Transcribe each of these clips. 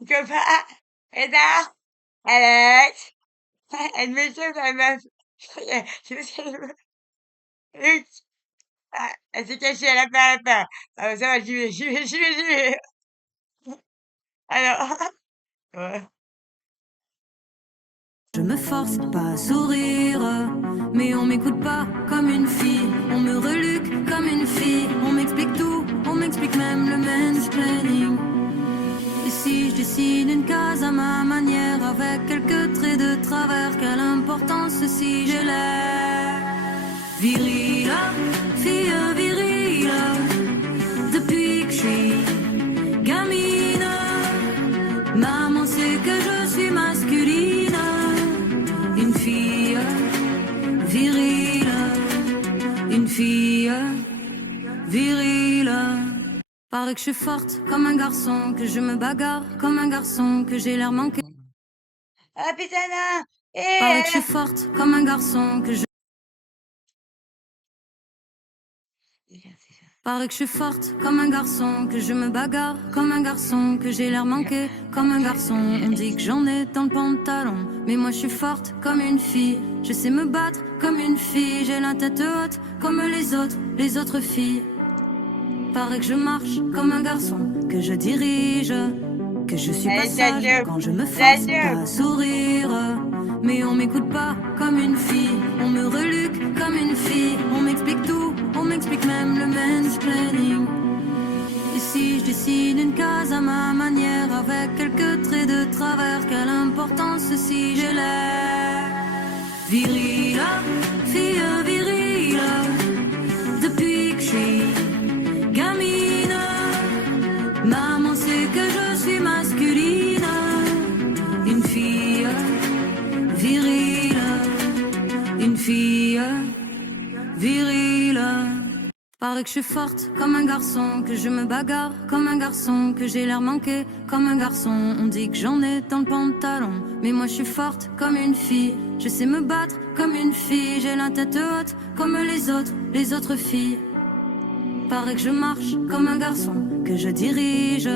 Copain, et là, Alex, elle me dit la meuf. Je sais ce qu'elle veut. Luc, ah, elle s'est cachée, elle a peur, elle a peur. Ah, bah, ça va, j'y vais. Alors, ouais. Je me force pas à sourire, mais on m'écoute pas comme une fille. On me reluque comme une fille. On m'explique tout, on m'explique même le mansplaining. Et si je dessine une case à ma manière, avec quelques traits de travers, quelle importance si j'ai l'air virile, fille virile, depuis que je suis gamine. Maman sait que je suis masculine, une fille virile, une fille virile. Paraît que je suis forte comme un garçon, que je me bagarre comme un garçon, que j'ai l'air manqué. Ah putain, non! Paraît que je suis forte comme un garçon, que je... Paraît que je suis forte comme un garçon, que je me bagarre comme un garçon, que j'ai l'air manqué comme un garçon. On dit que j'en ai dans le pantalon, mais moi je suis forte comme une fille. Je sais me battre comme une fille, j'ai la tête haute comme les autres filles. Paraît que je marche comme un garçon, que je dirige, que je suis pas Allez, sage quand je me force pas à sourire. Mais on m'écoute pas comme une fille, on me reluque comme une fille. On m'explique tout, on m'explique même le mansplaining. Et si je dessine une case à ma manière, avec quelques traits de travers, quelle importance si j'ai l'air virile, fille virile, depuis que je suis gamine. Maman sait que je suis masculine, une fille virile, une fille virile. Paraît que je suis forte comme un garçon, que je me bagarre comme un garçon, que j'ai l'air manqué comme un garçon. On dit que j'en ai dans le pantalon, mais moi je suis forte comme une fille. Je sais me battre comme une fille, j'ai la tête haute comme les autres filles. Paraît que je marche comme un garçon, que je dirige,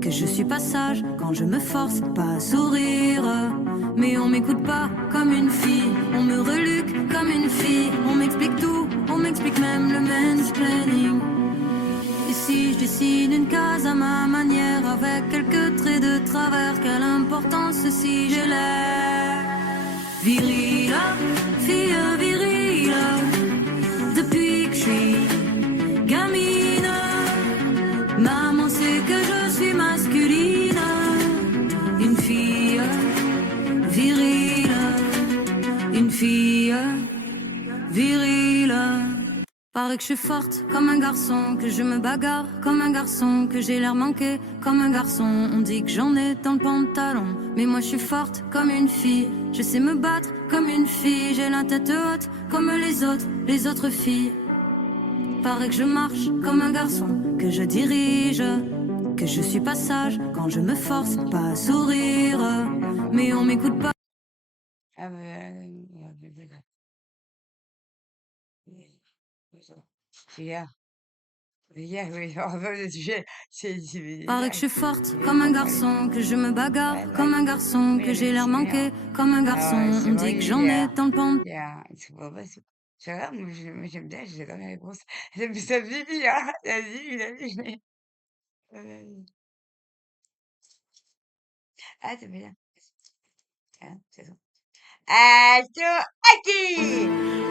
que je suis pas sage quand je me force pas à sourire. Mais on m'écoute pas comme une fille, on me reluque comme une fille. On m'explique tout, on m'explique même le mansplaining. Et si je dessine une case à ma manière, avec quelques traits de travers, quelle importance si j'ai l'air virile, fille virile, depuis que je suis gamine. Maman sait que je suis masculine, une fille virile, une fille virile. Paraît que je suis forte comme un garçon, que je me bagarre comme un garçon, que j'ai l'air manqué comme un garçon. On dit que j'en ai dans le pantalon, mais moi je suis forte comme une fille. Je sais me battre comme une fille, j'ai la tête haute comme les autres filles. Paraît que je marche comme un garçon, que je dirige, que je suis pas sage quand je me force pas à sourire. Mais on m'écoute pas. Ah, yeah. Yeah, oui, enfin, le sujet, Paraît que je suis forte comme un garçon, que je me bagarre comme un garçon, que j'ai l'air manqué comme un garçon. On dit que j'en ai dans le pantalon. C'est vrai, moi j'aime bien, j'ai la réponse. J'aime ça Vivi, hein, la Vivi. Ah, c'est bien. Ah, c'est ça. Alto, Aki!